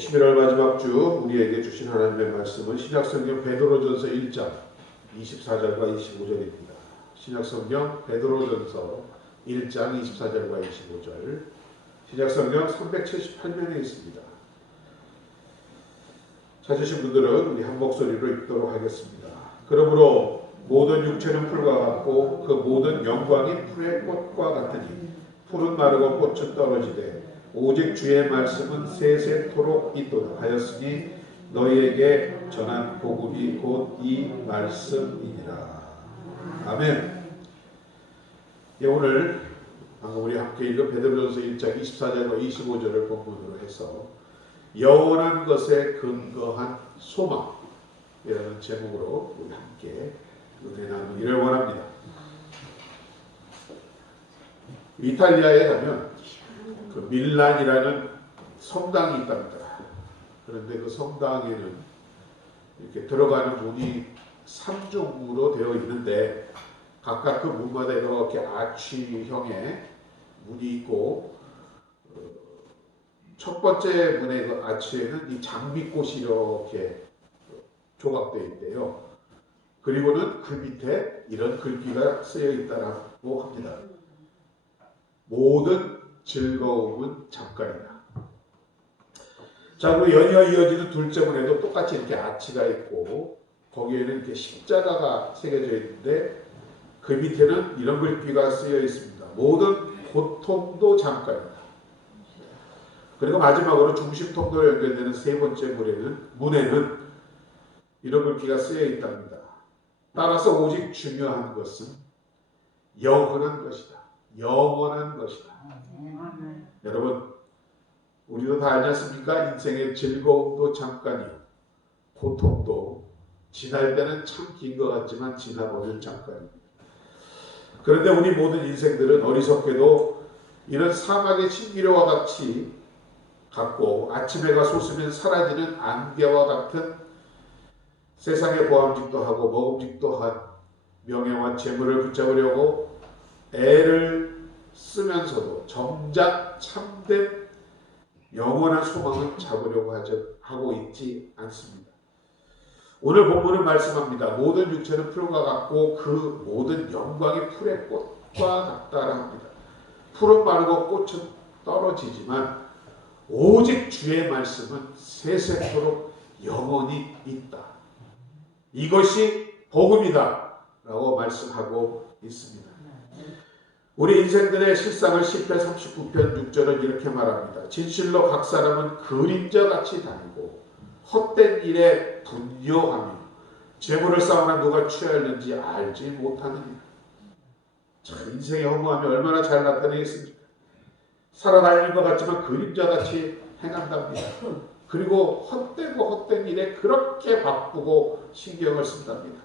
11월 마지막 주 우리에게 주신 하나님의 말씀은 신약성경 베드로전서 1장 24절과 25절입니다. 신약성경 베드로전서 1장 24절과 25절, 신약성경 378면에 있습니다. 찾으신 분들은 우리 한 목소리로 읽도록 하겠습니다. 그러므로 모든 육체는 풀과 같고 그 모든 영광이 풀의 꽃과 같으니 풀은 마르고 꽃은 떨어지되 오직 주의 말씀은 세세토록 있도다 하였으니 너희에게 전한 복음이 곧 이 말씀이니라. 아멘. 예, 오늘 방금 우리 함께 읽은 베드로전서 1장 24절과 25절을 본문으로 해서 영원한 것에 근거한 소망이라는 제목으로 우리 함께 은혜 나누기를 원합니다. 이탈리아에 가면 그 밀란이라는 성당이 있답니다. 그런데 그 성당에는 이렇게 들어가는 문이 3종으로 되어 있는데 각각 그 문마다 이렇게 아치형의 문이 있고, 첫 번째 문의 그 아치에는 이 장미꽃이 이렇게 조각되어 있대요. 그리고는 그 밑에 이런 글귀가 쓰여 있다고 합니다. 모든 즐거움은 잠깐이다. 자, 그리고 연이어 이어지는 둘째 문에도 똑같이 이렇게 아치가 있고 거기에는 이렇게 십자가가 새겨져 있는데 그 밑에는 이런 글귀가 쓰여 있습니다. 모든 고통도 잠깐이다. 그리고 마지막으로 중심통로로 연결되는 세 번째 문에는 이런 글귀가 쓰여 있답니다. 따라서 오직 중요한 것은 영원한 것이다. 영원한 것이다. 여러분, 우리도 다 알지 않습니까? 인생의 즐거움도 잠깐이요, 고통도 지날 때는 참 긴 것 같지만 지나버릴 잠깐입니다. 그런데 우리 모든 인생들은 어리석게도 이런 사막의 신기류와 같이 같고 아침해가 솟으면 사라지는 안개와 같은 세상의 보암직도 하고 먹음직도 한 명예와 재물을 붙잡으려고 애를 쓰면서도 정작 참된 영원한 소망을 잡으려고 하고 있지 않습니다. 오늘 본문은 말씀합니다. 모든 육체는 풀과 같고 그 모든 영광이 풀의 꽃과 같다라 합니다. 풀은 마르고 꽃은 떨어지지만 오직 주의 말씀은 세세토록 영원히 있다. 이것이 복음이다 라고 말씀하고 있습니다. 우리 인생들의 실상을 시편 39편 6절은 이렇게 말합니다. 진실로 각 사람은 그림자같이 다니고 헛된 일에 분요하며 재물을 쌓으나 누가 취하였는지 알지 못하느니라. 참, 인생의 허무함이 얼마나 잘 나타내겠습니까? 살아다니는 것 같지만 그림자같이 행한답니다. 그리고 헛된 일에 그렇게 바쁘고 신경을 쓴답니다.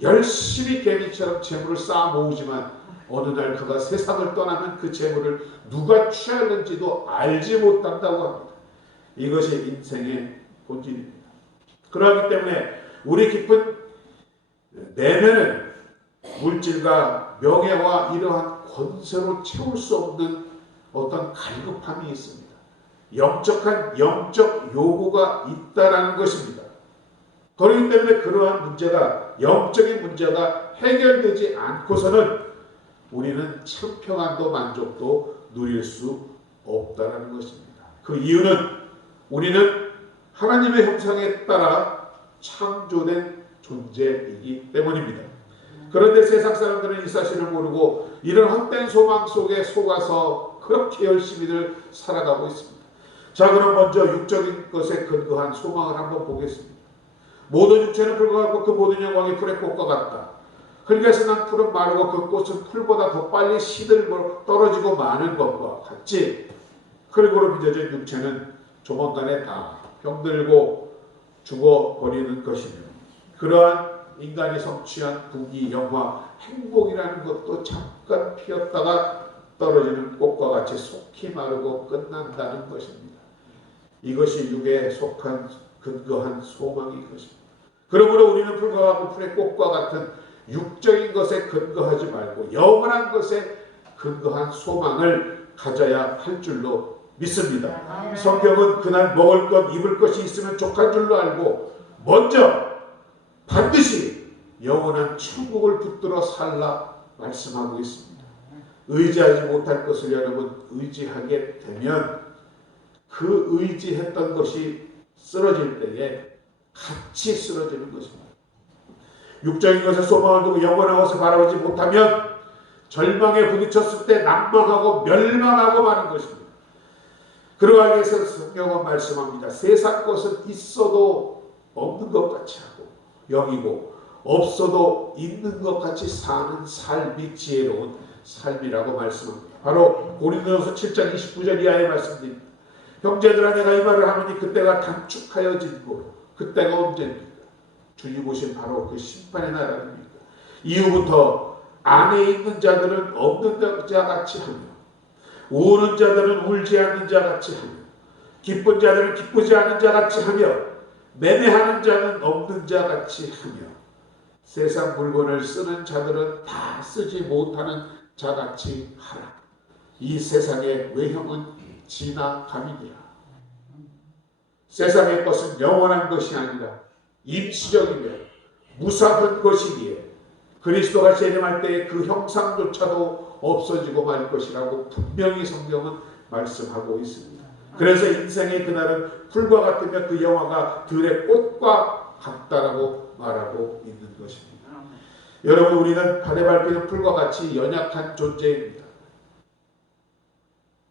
열심히 개미처럼 재물을 쌓아 모으지만 어느 날 그가 세상을 떠나면 그 재물을 누가 취하는지도 알지 못한다고 합니다. 이것이 인생의 본질입니다. 그러기 때문에 우리 깊은 내면은 물질과 명예와 이러한 권세로 채울 수 없는 어떤 갈급함이 있습니다. 영적 요구가 있다라는 것입니다. 그렇기 때문에 그러한 문제가, 영적인 문제가 해결되지 않고서는 우리는 참 평안도 만족도 누릴 수 없다는 것입니다. 그 이유는 우리는 하나님의 형상에 따라 창조된 존재이기 때문입니다. 그런데 세상 사람들은 이 사실을 모르고 이런 헛된 소망 속에 속아서 그렇게 열심히들 살아가고 있습니다. 자, 그럼 먼저 육적인 것에 근거한 소망을 한번 보겠습니다. 모든 육체는 풀과 같고 그 모든 영광이 풀의 꽃과 같다. 그러니까 난 풀은 마르고 그 꽃은 풀보다 더 빨리 시들고 떨어지고 마는 것과 같지. 흙으로 빚어진 육체는 조만간에 다 병들고 죽어버리는 것이며 그러한 인간이 성취한 부귀, 영화, 행복이라는 것도 잠깐 피었다가 떨어지는 꽃과 같이 속히 마르고 끝난다는 것입니다. 이것이 육에 속한 근거한 소망인 것입니다. 그러므로 우리는 풀과 같고 풀의 꽃과 같은 육적인 것에 근거하지 말고 영원한 것에 근거한 소망을 가져야 할 줄로 믿습니다. 성경은 그날 먹을 것, 입을 것이 있으면 족한 줄로 알고 먼저 반드시 영원한 천국을 붙들어 살라 말씀하고 있습니다. 의지하지 못할 것을 여러분 의지하게 되면 그 의지했던 것이 쓰러질 때에 같이 쓰러지는 것입니다. 육적인 것에 소망을 두고 영원한 것을 바라보지 못하면 절망에 부딪혔을 때 낭망하고 멸망하고 마는 것입니다. 그러하기 위해서 성경은 말씀합니다. 세상 것은 있어도 없는 것 같이 하고 여기고 없어도 있는 것 같이 사는 삶이 지혜로운 삶이라고 말씀합니다. 바로 고린도전서 7장 29절 이하의 말씀입니다. 형제들아 내가 이 말을 하노니 그때가 단축하여진 고로 그때가 언제입니까? 주님 오신 바로 그 심판의 날 아닙니까? 이후부터 안에 있는 자들은 없는 자 같이 하며 우는 자들은 울지 않는 자 같이 하며 기쁜 자들은 기쁘지 않은 자 같이 하며 매매하는 자는 없는 자 같이 하며 세상 물건을 쓰는 자들은 다 쓰지 못하는 자 같이 하라. 이 세상의 외형은 지나감이니라. 세상의 것은 영원한 것이 아니라 임시적이며 무사한 것이기에 그리스도가 재림할 때에 그 형상조차도 없어지고 말 것이라고 분명히 성경은 말씀하고 있습니다. 그래서 인생의 그날은 풀과 같으며 그 영화가 들의 꽃과 같다라고 말하고 있는 것입니다. 여러분, 우리는 발에 밟히는 풀과 같이 연약한 존재입니다.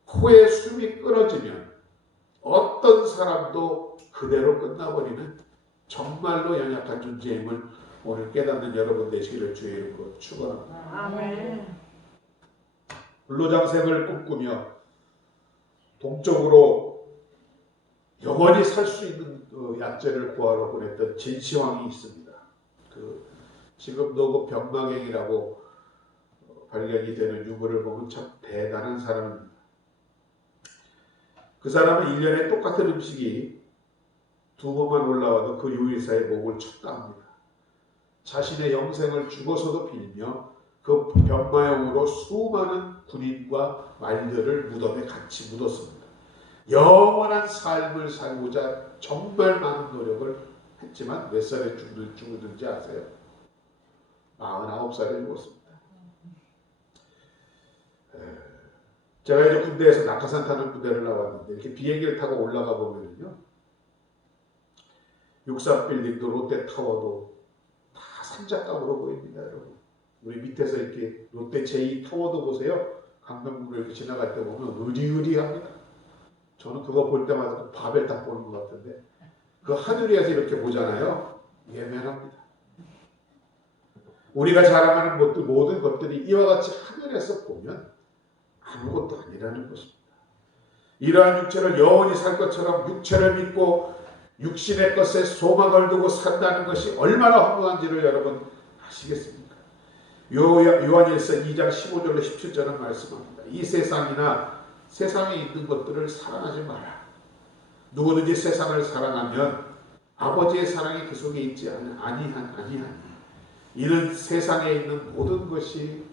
코에 숨이 끊어지면 어떤 사람도 그대로 끝나버리는 정말로 연약한 존재임을 오늘 깨닫는 여러분 되시기를 주의 이름으로 축원합니다. 아멘. 불로장생을 꿈꾸며 동쪽으로 영원히 살 수 있는 약재를 구하러 보냈던 진시황이 있습니다. 지금도 그 병마갱이라고 발견이 되는 유물을 보면 참 대단한 사람입니다. 그 사람은 1년에 똑같은 음식이 2번만 올라와도 그 요리사의 목을 쳤다 합니다. 자신의 영생을 죽어서도 빌며 그 병마용으로 수많은 군인과 말들을 무덤에 같이 묻었습니다. 영원한 삶을 살고자 정말 많은 노력을 했지만 몇 살에 죽었는지 아세요? 49살에 죽었습니다. 제가 이제 군대에서 낙하산 타는 부대를 나왔는데 이렇게 비행기를 타고 올라가 보면요, 63빌딩도 롯데타워도 다 산자감으로 보입니다. 여러분, 우리 밑에서 이렇게 롯데 제2타워도 보세요. 강변북로 이렇게 지나갈 때 보면 으리으리합니다. 저는 그거 볼 때마다 바벨탑 보는 것 같은데 그 하늘 위에서 이렇게 보잖아요. 예매합니다. 우리가 자랑하는 모든 것들이 이와 같이 하늘에서 보면 아무것도 아니라는 것입니다. 이러한 육체를 영원히 살 것처럼 육체를 믿고 육신의 것에 소망을 두고 산다는 것이 얼마나 허무한지를 여러분 아시겠습니까? 요한일서 2장 15절로 17절은 말씀합니다. 이 세상이나 세상에 있는 것들을 사랑하지 마라. 누구든지 세상을 사랑하면 아버지의 사랑이 그 속에 있지 아니하니 이는 세상에 있는 모든 것이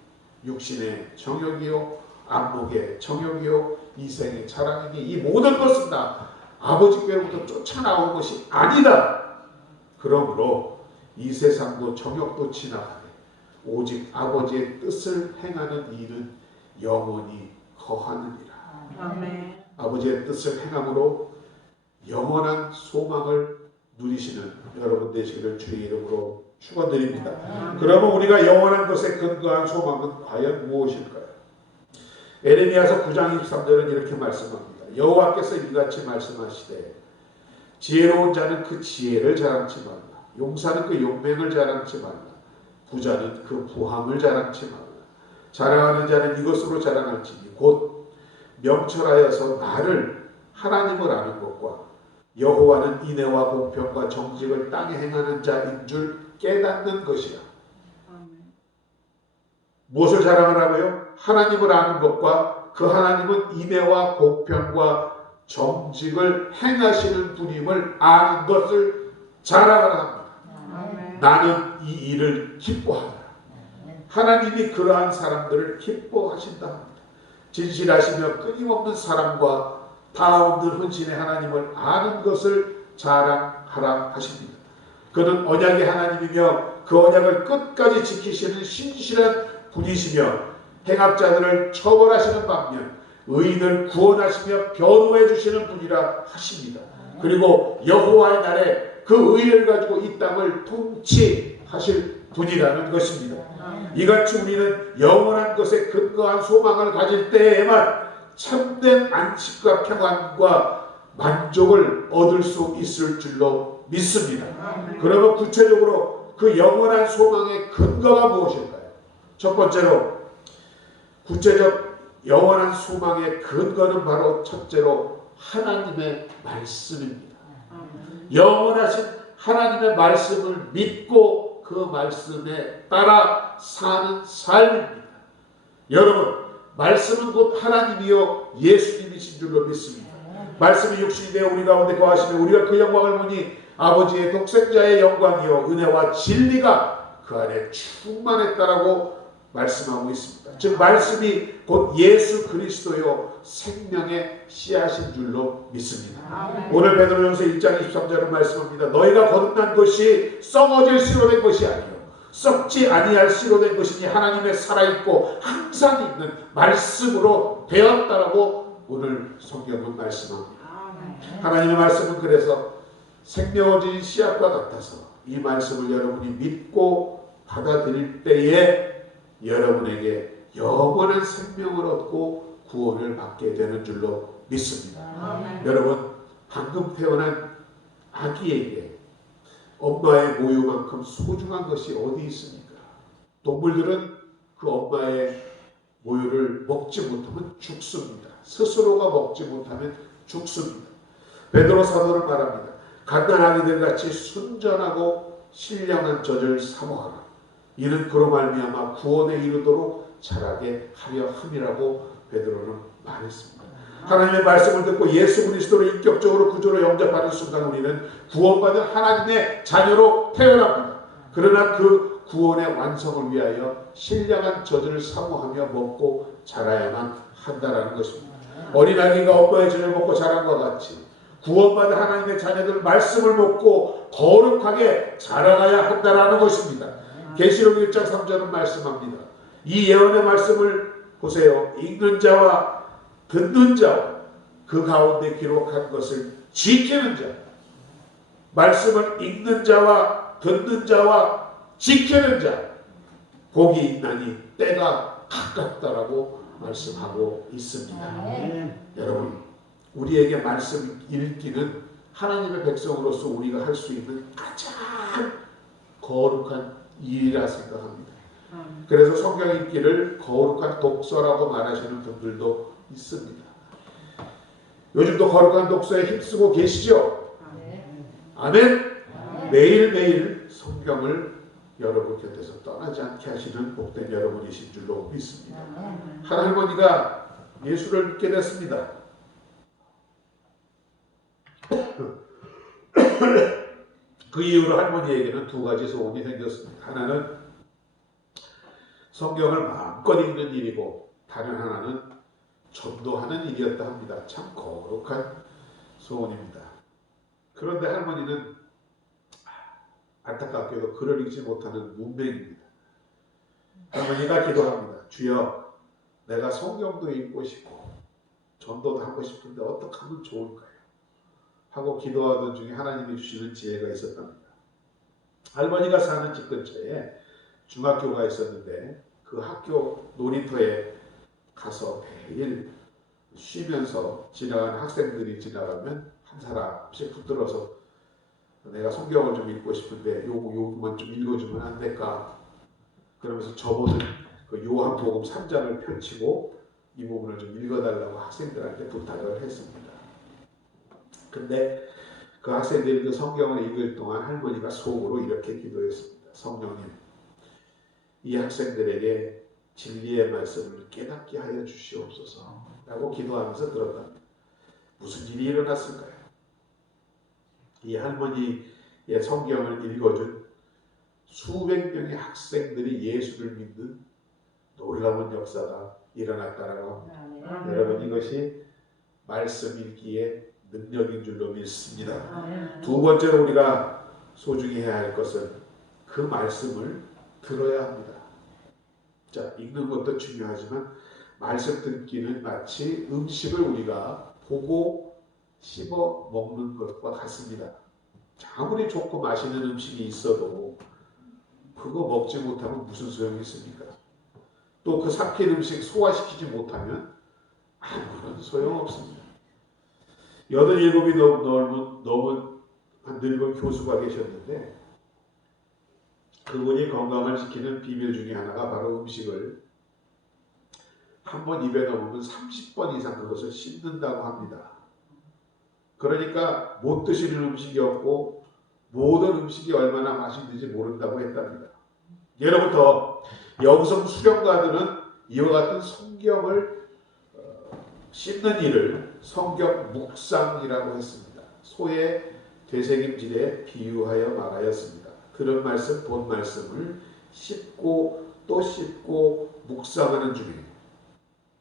육신의 정욕이요 안목의 정욕이요 이생의 자랑이니 이 모든 것은 다 아버지께로부터 쫓아나온 것이 아니다. 그러므로 이 세상도 정욕도 지나가되 오직 아버지의 뜻을 행하는 이는 영원히 거하느니라. 아멘. 아버지의 뜻을 행함으로 영원한 소망을 누리시는 여러분 되시기를 주의 이름으로 축원드립니다. 그러면 우리가 영원한 것에 근거한 소망은 과연 무엇일까요? 에레미야서 9장 23절은 이렇게 말씀합니다. 여호와께서 이같이 말씀하시되 지혜로운 자는 그 지혜를 자랑치 말라. 용사는 그 용맹을 자랑치 말라. 부자는 그 부함을 자랑치 말라. 자랑하는 자는 이것으로 자랑할지니 곧 명철하여서 나를 하나님을 아는 것과 여호와는 인애와 공평과 정직을 땅에 행하는 자인 줄 깨닫는 것이라. 무엇을 자랑하라고요? 하나님을 아는 것과 그 하나님은 인애와 공평과 정직을 행하시는 분임을 아는 것을 자랑하라 합니다. 나는 이 일을 기뻐하라. 하나님이 그러한 사람들을 기뻐하신다 합니다. 진실하시며 끊임없는 사랑과 다 없는 헌신의 하나님을 아는 것을 자랑하라 하십니다. 그는 언약의 하나님이며 그 언약을 끝까지 지키시는 신실한 분이시며 행악자들을 처벌하시는 반면 의인을 구원하시며 변호해 주시는 분이라 하십니다. 그리고 여호와의 날에 그 의를 가지고 이 땅을 통치하실 분이라는 것입니다. 이같이 우리는 영원한 것에 근거한 소망을 가질 때에만 참된 안식과 평안과 만족을 얻을 수 있을 줄로 믿습니다. 그러면 구체적으로 그 영원한 소망의 근거가 무엇일까요? 첫 번째로 구체적 영원한 소망의 근거는 바로 첫째로 하나님의 말씀입니다. 영원하신 하나님의 말씀을 믿고 그 말씀에 따라 사는 삶입니다. 여러분, 말씀은 곧 하나님이요 예수님이신 줄로 믿습니다. 말씀이 육신이 되어 우리 가운데 거하시며 우리가 그 영광을 보니 아버지의 독생자의 영광이요 은혜와 진리가 그 안에 충만했다라고 말씀하고 있습니다. 즉 말씀이 곧 예수 그리스도요 생명의 씨앗인 줄로 믿습니다. 오늘 베드로전서 1장 23절은 말씀합니다. 너희가 거듭난 것이 썩어질 씨로 된 것이 아니요 썩지 아니할 씨로 된 것이니 하나님의 살아있고 항상 있는 말씀으로 되었다라고 오늘 성경은 말씀합니다. 하나님의 말씀은 그래서 생명어진 씨앗과 같아서 이 말씀을 여러분이 믿고 받아들일 때에 여러분에게 영원한 생명을 얻고 구원을 받게 되는 줄로 믿습니다. 여러분, 방금 태어난 아기에게 엄마의 모유만큼 소중한 것이 어디 있습니까? 동물들은 그 엄마의 모유를 먹지 못하면 죽습니다. 스스로가 먹지 못하면 죽습니다. 베드로 사도는 말합니다. 갓난아기들 같이 순전하고 신령한 젖을 사모하라. 이는 그로 말미암아 구원에 이르도록 자라게 하려 함이라고 베드로는 말했습니다. 하나님의 말씀을 듣고 예수 그리스도를 인격적으로 구주로 영접하는 순간 우리는 구원받은 하나님의 자녀로 태어납니다. 그러나 그 구원의 완성을 위하여 신령한 젖을 사모하며 먹고 자라야만 한다라는 것입니다. 어린아기가 엄마의 젖을 먹고 자란 것 같이 구원받은 하나님의 자녀들 말씀을 먹고 거룩하게 자라가야 한다라는 것입니다. 계시록 1장 3절은 말씀합니다. 이 예언의 말씀을 보세요. 읽는 자와 듣는 자와 그 가운데 기록한 것을 지키는 자, 말씀을 읽는 자와 듣는 자와 지키는 자, 복이 있나니 때가 가깝다라고 말씀하고 있습니다. 여러분, 우리에게 말씀 읽기는 하나님의 백성으로서 우리가 할 수 있는 가장 거룩한 일이라 생각합니다. 그래서 성경 읽기를 거룩한 독서라고 말하시는 분들도 있습니다. 요즘도 거룩한 독서에 힘쓰고 계시죠? 아멘. 매일매일 성경을 여러분 곁에서 떠나지 않게 하시는 복된 여러분이신 줄로 믿습니다. 한 할머니가 예수를 믿게 됐습니다. 그 이후로 할머니에게는 두 가지 소원이 생겼습니다. 하나는 성경을 마음껏 읽는 일이고 다른 하나는 전도하는 일이었다 합니다. 참 거룩한 소원입니다. 그런데 할머니는 안타깝게도 글을 읽지 못하는 문맹입니다. 할머니가 기도합니다. 주여, 내가 성경도 읽고 싶고 전도도 하고 싶은데 어떻게 하면 좋을까요? 하고 기도하던 중에 하나님이 주시는 지혜가 있었답니다. 할머니가 사는 집 근처에 중학교가 있었는데 그 학교 놀이터에 가서 매일 쉬면서 지나가는 학생들이 지나가면 한 사람씩 붙들어서 내가 성경을 좀 읽고 싶은데 요거만 좀 읽어주면 안 될까? 그러면서 저보는 그 요한복음 3장을 펼치고 이 부분을 좀 읽어달라고 학생들한테 부탁을 했습니다. 근데 그 학생들이 그 성경을 읽을 동안 할머니가 속으로 이렇게 기도했습니다. 성령님, 이 학생들에게 진리의 말씀을 깨닫게 하여 주시옵소서 라고 기도하면서 들었답니다. 무슨 일이 일어났을까요? 이 할머니의 성경을 읽어준 수백 명의 학생들이 예수를 믿는 놀라운 역사가 일어났다라고 합니다. 여러분, 이것이 말씀 읽기에 능력인 줄로 믿습니다. 아멘. 두 번째로 우리가 소중히 해야 할 것은 그 말씀을 들어야 합니다. 자, 읽는 것도 중요하지만 말씀 듣기는 마치 음식을 우리가 보고 씹어 먹는 것과 같습니다. 아무리 좋고 맛있는 음식이 있어도 그거 먹지 못하면 무슨 소용이 있습니까? 또 그 삭힌 음식 소화시키지 못하면 아무런 소용없습니다. 87이 넘은 한 늙은 교수가 계셨는데 그분이 건강을 지키는 비밀 중에 하나가 바로 음식을 한 번 입에 넣으면 30번 이상 그것을 씹는다고 합니다. 그러니까 못 드시는 음식이 없고 모든 음식이 얼마나 맛있는지 모른다고 했답니다. 예로부터 영성 수련가들은 이와 같은 성경을 씹는 일을 성경 묵상이라고 했습니다. 소의 되새김질에 비유하여 말하였습니다. 들은 말씀, 본 말씀을 씹고 또 씹고 묵상하는 중에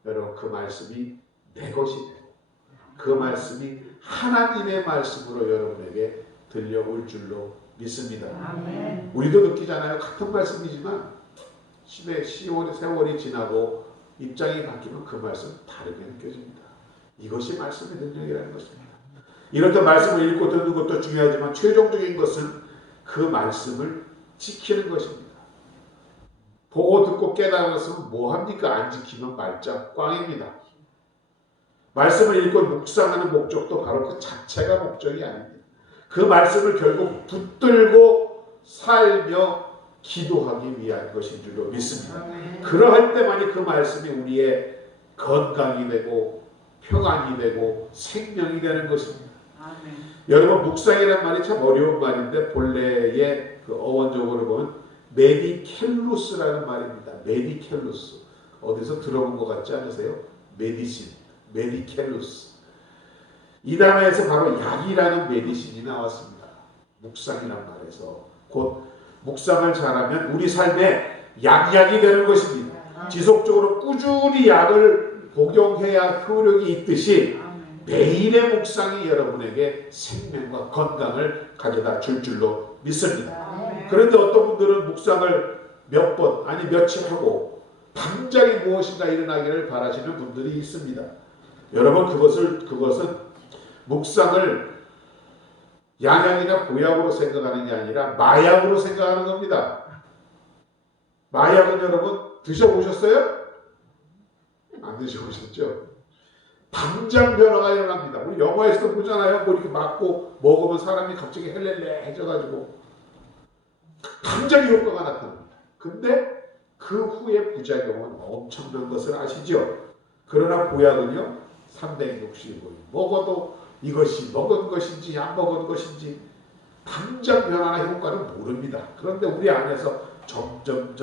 여러분 그 말씀이 내 것이 되고 그 말씀이 하나님의 말씀으로 여러분에게 들려올 줄로 믿습니다. 아멘. 우리도 느끼잖아요. 같은 말씀이지만 세월이 지나고 입장이 바뀌면 그 말씀 다르게 느껴집니다. 이것이 말씀의 능력이라는 것입니다. 이렇게 말씀을 읽고 듣는 것도 중요하지만 최종적인 것은 그 말씀을 지키는 것입니다. 보고 듣고 깨달았으면 뭐합니까? 안 지키면 말짱 꽝입니다. 말씀을 읽고 묵상하는 목적도 바로 그 자체가 목적이 아닙니다. 그 말씀을 결국 붙들고 살며 기도하기 위한 것인 줄로 믿습니다. 그러할 때만이 그 말씀이 우리의 건강이 되고 평안이 되고 생명이 되는 것입니다. 아멘. 여러분 묵상이라는 말이 참 어려운 말인데 본래의 그 어원적으로 보면 메디켈루스라는 말입니다. 메디켈루스. 어디서 들어본 것 같지 않으세요? 메디신, 메디켈루스. 이 단어에서 바로 약이라는 메디신이 나왔습니다. 묵상이란 말에서 곧 묵상을 잘하면 우리 삶에 약이 되는 것입니다. 지속적으로 꾸준히 약을 복용해야 효력이 있듯이 매일의 묵상이 여러분에게 생명과 건강을 가져다 줄 줄로 믿습니다. 그런데 어떤 분들은 묵상을 몇 번 아니 며칠 하고 당장에 무엇인가 일어나기를 바라시는 분들이 있습니다. 여러분 그것은 묵상을 양약이나 보약으로 생각하는 게 아니라 마약으로 생각하는 겁니다. 마약은 여러분 드셔보셨어요? 안 드셔보셨죠? 당장 변화가 일어납니다. 우리 영화에서도 보잖아요. 뭐 이렇게 맞고 먹으면 사람이 갑자기 헬렐레해져가지고 당장 효과가 나타납니다. 근데 그 후에 부작용은 엄청난 것을 아시죠? 그러나 보약은요 365일 먹어도 이것이 먹은 것인지 안 먹은 것인지 당장 변화나 효과를 모릅니다. 그런데 우리 안에서 점점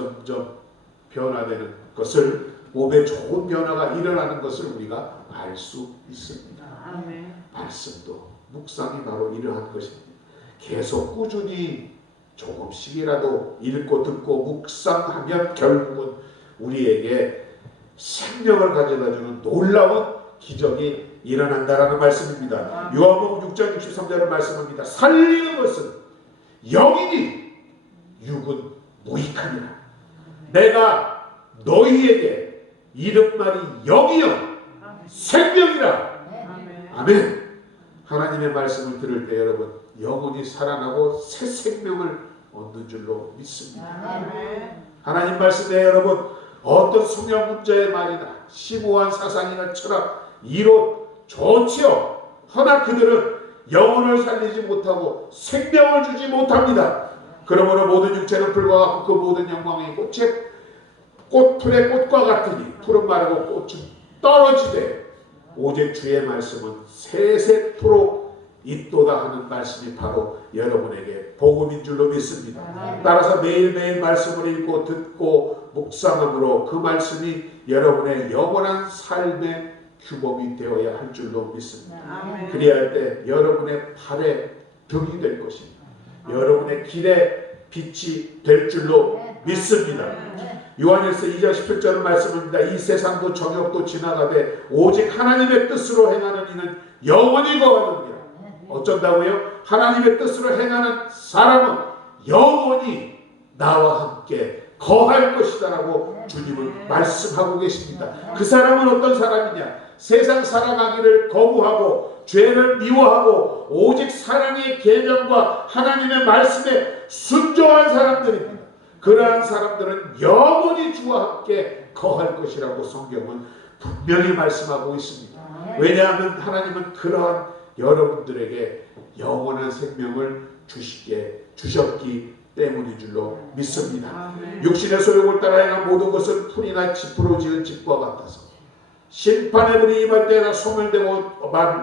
변화되는 것을 몸에 좋은 변화가 일어나는 것을 우리가 알 수 있습니다. 아멘. 말씀도 묵상이 바로 이러한 것입니다. 계속 꾸준히 조금씩이라도 읽고 듣고 묵상하면 결국은 우리에게 생명을 가져다주는 놀라운 기적이 일어난다라는 말씀입니다. 요한복음 6장 63절을 말씀합니다. 살리는 것은 영이니 육은 무익하니라. 내가 너희에게 이른 말이 영이요 생명이라. 아멘. 하나님의 말씀을 들을 때 여러분 영혼이 살아나고 새 생명을 얻는 줄로 믿습니다. 하나님 말씀에 여러분 어떤 성령 문자의 말이나 심오한 사상이나 철학, 이론 좋지요. 허나 그들은 영혼을 살리지 못하고 생명을 주지 못합니다. 그러므로 모든 육체는 불과 그 모든 영광이 꽃풀의 꽃과 같으니 푸른 마르고 꽃은 떨어지되 오직 주의 말씀은 세세토록 있도다 하는 말씀이 바로 여러분에게 복음인 줄로 믿습니다. 따라서 매일매일 말씀을 읽고 듣고 묵상함으로 그 말씀이 여러분의 영원한 삶의 규범이 되어야 할 줄로 믿습니다. 그리할 때 여러분의 발에 등이 될 것입니다. 여러분의 길에 빛이 될 줄로 믿습니다. 요한일서 2장 17절 말씀입니다. 이 세상도 정욕도 지나가되 오직 하나님의 뜻으로 행하는 이는 영원히 거하느니라. 어쩐다고요? 하나님의 뜻으로 행하는 사람은 영원히 나와 함께 거할 것이다라고 주님은 말씀하고 계십니다. 그 사람은 어떤 사람이냐? 세상 살아가기를 거부하고 죄를 미워하고 오직 사랑의 계명과 하나님의 말씀에 순종한 사람들입니다. 그러한 사람들은 영원히 주와 함께 거할 것이라고 성경은 분명히 말씀하고 있습니다. 왜냐하면 하나님은 그러한 여러분들에게 영원한 생명을 주셨기 때문인 줄로 믿습니다. 육신의 소욕을 따라 행한 모든 것은 풀이나 짚으로 지은 집과 같아서 심판의 불이 임할 때에나 소멸되고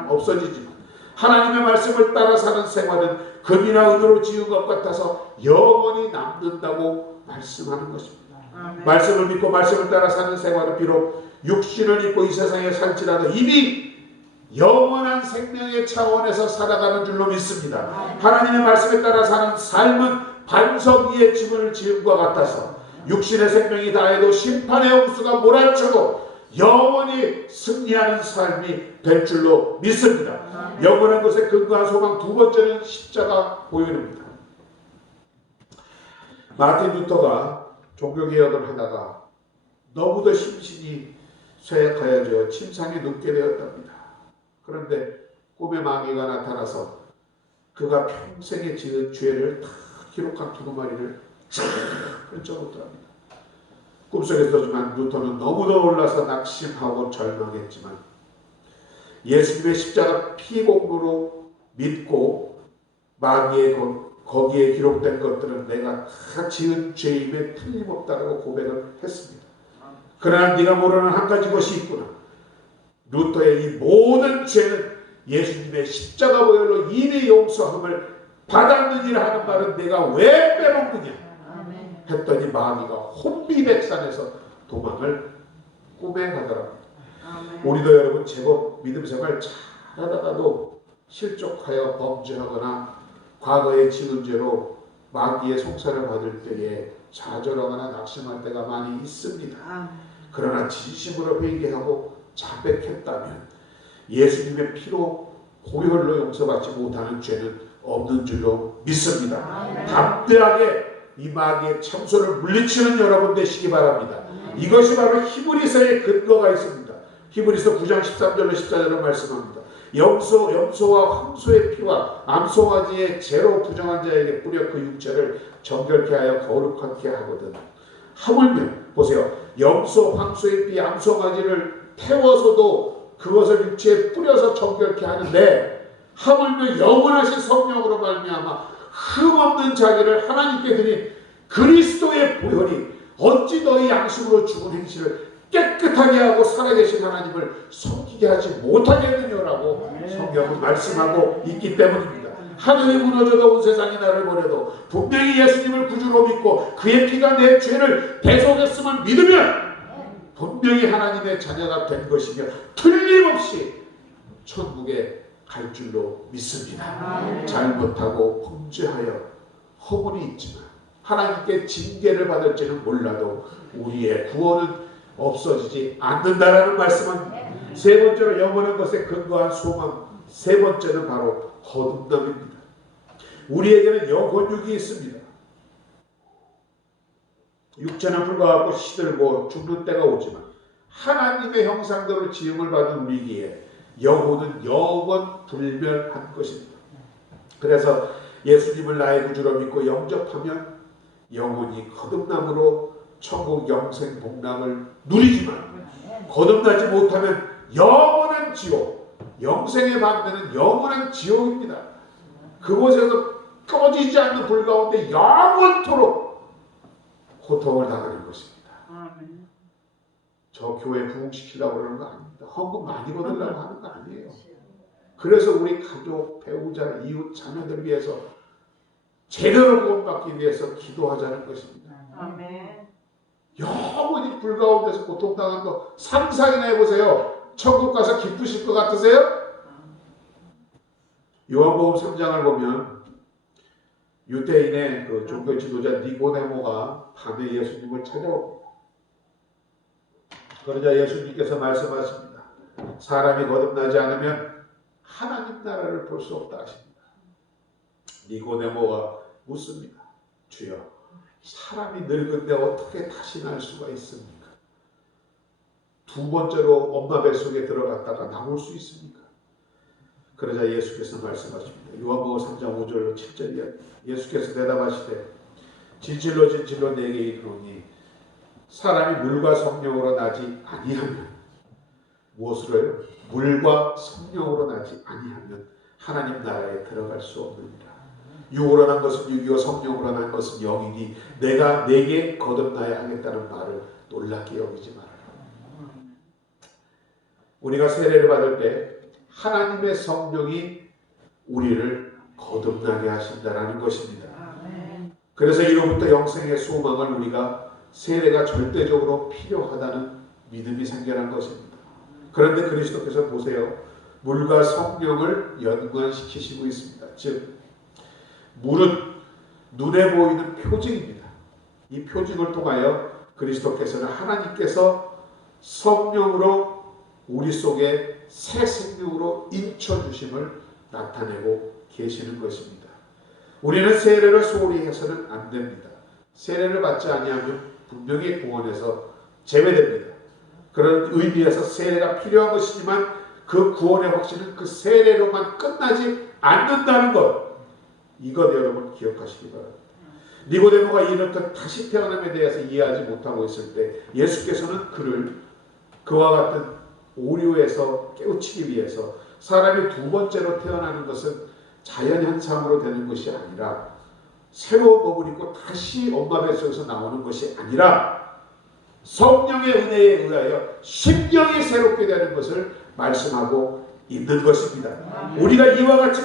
없어지지만 하나님의 말씀을 따라 사는 생활은 금이나 은으로 지은 것 같아서 영원히 남는다고 말씀하는 것입니다. 말씀을 믿고 말씀을 따라 사는 생활은 비록 육신을 입고 이 세상에 살지라도 이미 영원한 생명의 차원에서 살아가는 줄로 믿습니다. 하나님의 말씀에 따라 사는 삶은 반석 위에 집을 지은 것 같아서 육신의 생명이 다해도 심판의 홍수가 몰아쳐도 영원히 승리하는 삶이 될 줄로 믿습니다. 영원한 것에 근거한 소망 두 번째는 십자가 보혈입니다. 마틴 루터가 종교개혁을 하다가 너무도 심신이 쇠약하여져 침상에 눕게 되었답니다. 그런데 꿈에 마귀가 나타나서 그가 평생에 지은 죄를 다 기록한 두루마리를 쫙 펼쳐놓더랍니다. 꿈속에서지만 루터는 너무도 놀라서 낙심하고 절망했지만 예수님의 십자가 피공로로 믿고 마귀의 거기에 기록된 것들은 내가 다 지은 죄임에 틀림없다라고 고백을 했습니다. 그러나 네가 모르는 한 가지 것이 있구나. 루터의 이 모든 죄는 예수님의 십자가 보혈로 이미 용서함을 받았느니라 하는 말은 내가 왜 빼먹느냐 했더니 마귀가 혼비백산에서 도망을 꿈에 가더랍니다. 우리도 여러분 제법 믿음 생활 잘하다가도 실족하여 범죄하거나 과거에 지은 죄로 마귀의 송사를 받을 때에 좌절하거나 낙심할 때가 많이 있습니다. 그러나 진심으로 회개하고 자백했다면 예수님의 피로 보혈로 용서받지 못하는 죄는 없는 줄로 믿습니다. 담대하게 이 마귀의 참소를 물리치는 여러분 되시기 바랍니다. 이것이 바로 히브리서의 근거가 있습니다. 히브리서 9장 13절로 14절로 말씀합니다. 염소와 황소의 피와 암송아지의 죄로 부정한 자에게 뿌려 그 육체를 정결케 하여 거룩하게 하거든. 하물며 보세요. 염소, 황소의 피, 암송아지를 태워서도 그것을 육체에 뿌려서 정결케 하는데 하물며 영원하신 성령으로 말미암아 흠없는 자기를 하나님께 드린 그리스도의 보혈이 어찌 너희 양심으로 죽은 행실을 깨끗하게 하고 살아계신 하나님을 섬기게 하지 못하겠느냐라고 성경은 말씀하고 있기 때문입니다. 하늘이 무너져도 온 세상이 나를 버려도 분명히 예수님을 구주로 믿고 그의 피가 내 죄를 대속했음을 믿으면 분명히 하나님의 자녀가 된 것이며 틀림없이 천국에 갈 줄로 믿습니다. 잘못하고 범죄하여 허물이 있지만 하나님께 징계를 받을지는 몰라도 우리의 구원은 없어지지 않는다라는 말씀은 세 번째로 영원한 것에 근거한 소망, 세 번째는 바로 거듭남입니다. 우리에게는 영혼육이 있습니다. 육체는 불과하고 시들고 죽는 때가 오지만 하나님의 형상대로 지음을 받은 우리기에 영혼은 영원 불멸한 것입니다. 그래서 예수님을 나의 구주로 믿고 영접하면 영혼이 거듭남으로 천국 영생 복락을 누리지만 거듭나지 못하면 영원한 지옥, 영생에 반대는 영원한 지옥입니다. 그곳에서 꺼지지 않는 불 가운데 영원토록 고통을 당하는 것입니다. 저 교회 부흥시키려고 그러는 거 아닙니다. 헌금 많이 받으려고 하는 거 아니에요. 그래서 우리 가족, 배우자, 이웃, 자녀들 위해서 제대로 구원받기 위해서 기도하자는 것입니다. 아멘. 영원히 불 가운데서 고통당한 거 상상이나 해보세요. 천국 가서 기쁘실 것 같으세요? 요한복음 3장을 보면 유대인의 그 종교 지도자 니고데모가 밤에 예수님을 찾아옵니다. 그러자 예수님께서 말씀하십니다. 사람이 거듭나지 않으면 하나님 나라를 볼 수 없다 하십니다. 니고데모가 묻습니다. 주여, 사람이 늙은데 어떻게 다시 날 수가 있습니까? 두 번째로 엄마 뱃속에 들어갔다가 나올 수 있습니까? 그러자 예수께서 말씀하십니다. 요한복음 3장 5절 7절 이야기. 예수께서 대답하시되 진실로 진실로 내게 이르노니 사람이 물과 성령으로 나지 아니하면, 무엇으로 해요? 물과 성령으로 나지 아니하면 하나님 나라에 들어갈 수 없느니라. 육으로 난 것은 육이요 성령으로 난 것은 영이니 내가 내게 거듭나야 하겠다는 말을 놀랍게 여기지 말아라. 우리가 세례를 받을 때 하나님의 성령이 우리를 거듭나게 하신다라는 것입니다. 그래서 이로부터 영생의 소망을 우리가 세례가 절대적으로 필요하다는 믿음이 생겨난 것입니다. 그런데 그리스도께서 보세요. 물과 성령을 연관시키시고 있습니다. 즉 물은 눈에 보이는 표징입니다. 이 표징을 통하여 그리스도께서는 하나님께서 성령으로 우리 속에 새 생명으로 인쳐주심을 나타내고 계시는 것입니다. 우리는 세례를 소홀히 해서는 안 됩니다. 세례를 받지 아니하면 분명히 구원에서 제외됩니다. 그런 의미에서 세례가 필요한 것이지만 그 구원의 확신은 그 세례로만 끝나지 않는다는 것, 이것 여러분 기억하시기 바랍니다. 니고데모가 이렇게 다시 태어남에 대해서 이해하지 못하고 있을 때 예수께서는 그를 그와 같은 오류에서 깨우치기 위해서 사람이 두 번째로 태어나는 것은 자연현상으로 되는 것이 아니라 새로운 몸을 입고 다시 엄마 뱃속에서 나오는 것이 아니라 성령의 은혜에 의하여 심령이 새롭게 되는 것을 말씀하고 있는 것입니다. 우리가 이와 같이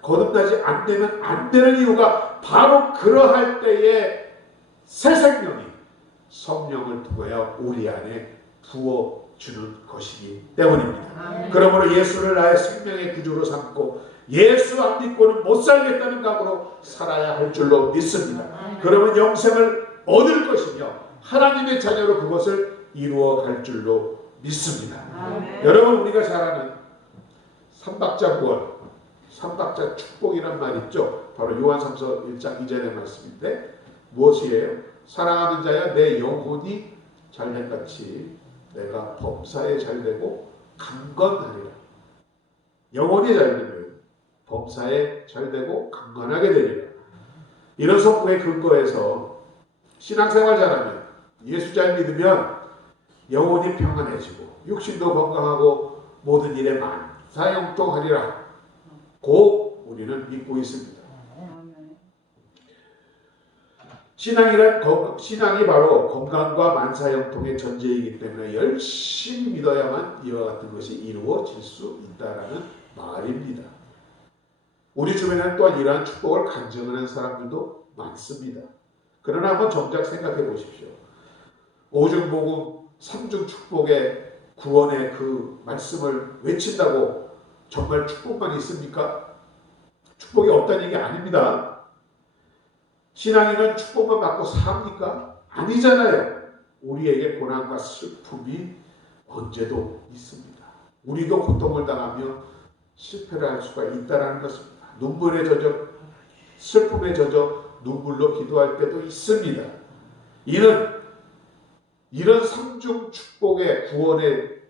거듭나지 않으면 안 되는 이유가 바로 그러할 때에 새 생명이 성령을 통하여 우리 안에 부어주는 것이기 때문입니다. 그러므로 예수를 나의 생명의 구주로 삼고 예수 안 믿고는 못 살겠다는 각오로 살아야 할 줄로 믿습니다. 그러면 영생을 얻을 것이며 하나님의 자녀로 그것을 이루어 갈 줄로 믿습니다. 여러분, 우리가 잘 아는 삼박자 구원, 삼박자 축복이란 말 있죠. 바로 요한삼서 1장 2절의 말씀인데 무엇이에요? 사랑하는 자야 내 영혼이 잘된같이 내가 범사에 잘되고 강건하리라. 영혼이 잘되면 범사에 잘되고 강건하게 되리라. 이런 성부의 근거에서 신앙생활 잘하면, 예수 잘 믿으면 영혼이 평안해지고 육신도 건강하고 모든 일에 만사형통하리라 고 우리는 믿고 있습니다. 신앙이 바로 건강과 만사형통의 전제이기 때문에 열심히 믿어야만 이와 같은 것이 이루어질 수 있다는 말입니다. 우리 주변에는 또한 이러한 축복을 간증하는 사람들도 많습니다. 그러나 한번 정작 생각해 보십시오. 오중복음 3중 축복의 구원의 그 말씀을 외친다고 정말 축복만 있습니까? 축복이 없다는 얘기 아닙니다. 신앙인은 축복만 받고 삽니까? 아니잖아요. 우리에게 고난과 슬픔이 언제도 있습니다. 우리도 고통을 당하며 실패를 할 수가 있다는 것입니다. 눈물에 젖어 슬픔에 젖어 눈물로 기도할 때도 있습니다. 이런 삼중 축복의 구원의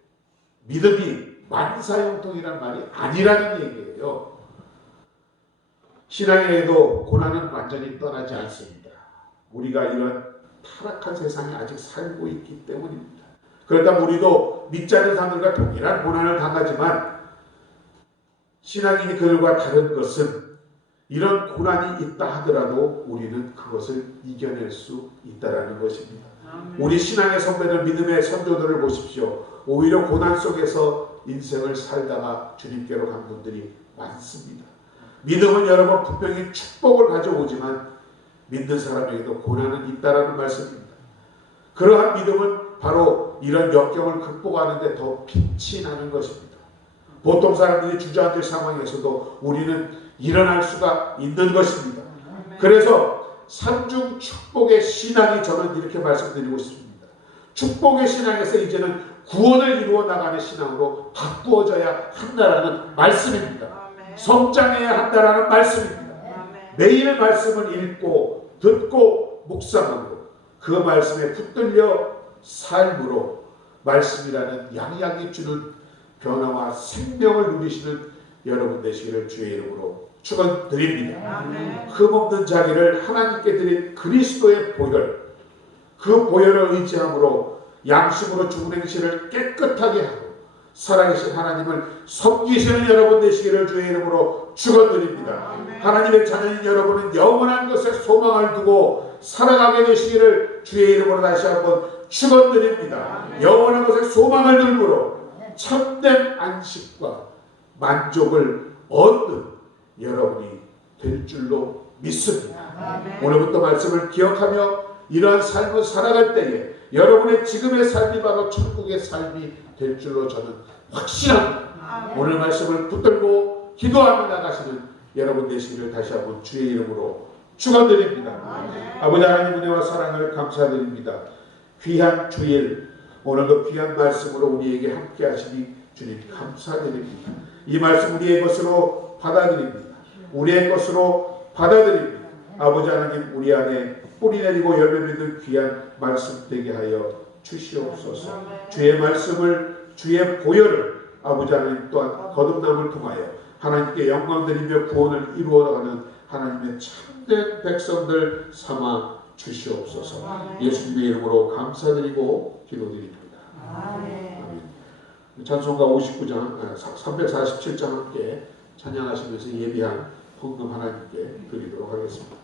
믿음이 만사형통이란 말이 아니라는 얘기예요. 신앙인에게도 고난은 완전히 떠나지 않습니다. 우리가 이런 타락한 세상에 아직 살고 있기 때문입니다. 그렇다면 우리도 믿지 않는 사람들과 동일한 고난을 당하지만 신앙인이 그들과 다른 것은 이런 고난이 있다 하더라도 우리는 그것을 이겨낼 수 있다는 것입니다. 우리 신앙의 선배들, 믿음의 선조들을 보십시오. 오히려 고난 속에서 인생을 살다가 주님께로 간 분들이 많습니다. 믿음은 여러분 분명히 축복을 가져오지만 믿는 사람에게도 고난은 있다라는 말씀입니다. 그러한 믿음은 바로 이런 역경을 극복하는 데 더 빛이 나는 것입니다. 보통 사람들이 주저앉을 상황에서도 우리는 일어날 수가 있는 것입니다. 그래서 삼중 축복의 신앙이 저는 이렇게 말씀드리고 싶습니다. 축복의 신앙에서 이제는 구원을 이루어 나가는 신앙으로 바꾸어져야 한다라는 말씀입니다. 아멘. 성장해야 한다라는 말씀입니다. 아멘. 매일 말씀을 읽고 듣고 묵상하고 그 말씀에 붙들려 삶으로 말씀이라는 양양이 주는 변화와 생명을 누리시는 여러분 되시기를 주의 이름으로 축원드립니다. 아멘. 흠없는 자기를 하나님께 드린 그리스도의 보혈, 그 보혈을 의지함으로 양심으로 죽은 행실을 깨끗하게 하고 살아계신 하나님을 섬기시는 여러분 되시기를 주의 이름으로 축원드립니다. 아멘. 하나님의 자녀인 여러분은 영원한 것에 소망을 두고 살아가게 되시기를 주의 이름으로 다시 한번 축원드립니다. 아멘. 영원한 것에 소망을 들므로 참된 안식과 만족을 얻는 여러분이 될 줄로 믿습니다. 아멘. 오늘부터 말씀을 기억하며 이러한 삶을 살아갈 때에 여러분의 지금의 삶이 바로 천국의 삶이 될 줄로 저는 확신합니다. 아멘. 오늘 말씀을 붙들고 기도하며 나가시는 여러분 되시기를 다시 한번 주의 이름으로 축원드립니다. 아멘. 아버지 하나님 은혜와 사랑을 감사드립니다. 귀한 주일 오늘도 귀한 말씀으로 우리에게 함께 하시니 주님 감사드립니다. 이 말씀 우리의 것으로 받아들입니다. 우리의 것으로 받아들입니다. 아버지 하나님 우리 안에 뿌리 내리고 열매 맺는 귀한 말씀 되게 하여 주시옵소서. 주의 말씀을 주의 보혈을 아버지 하나님 또한 거듭남을 통하여 하나님께 영광 드리며 구원을 이루어 나가는 하나님의 참된 백성들 삼아 주시옵소서. 예수님의 이름으로 감사드리고 기도드립니다. 아멘. 찬송가 59장 347장 함께 찬양하시면서 예비한 헌금 하나님께 드리도록 하겠습니다.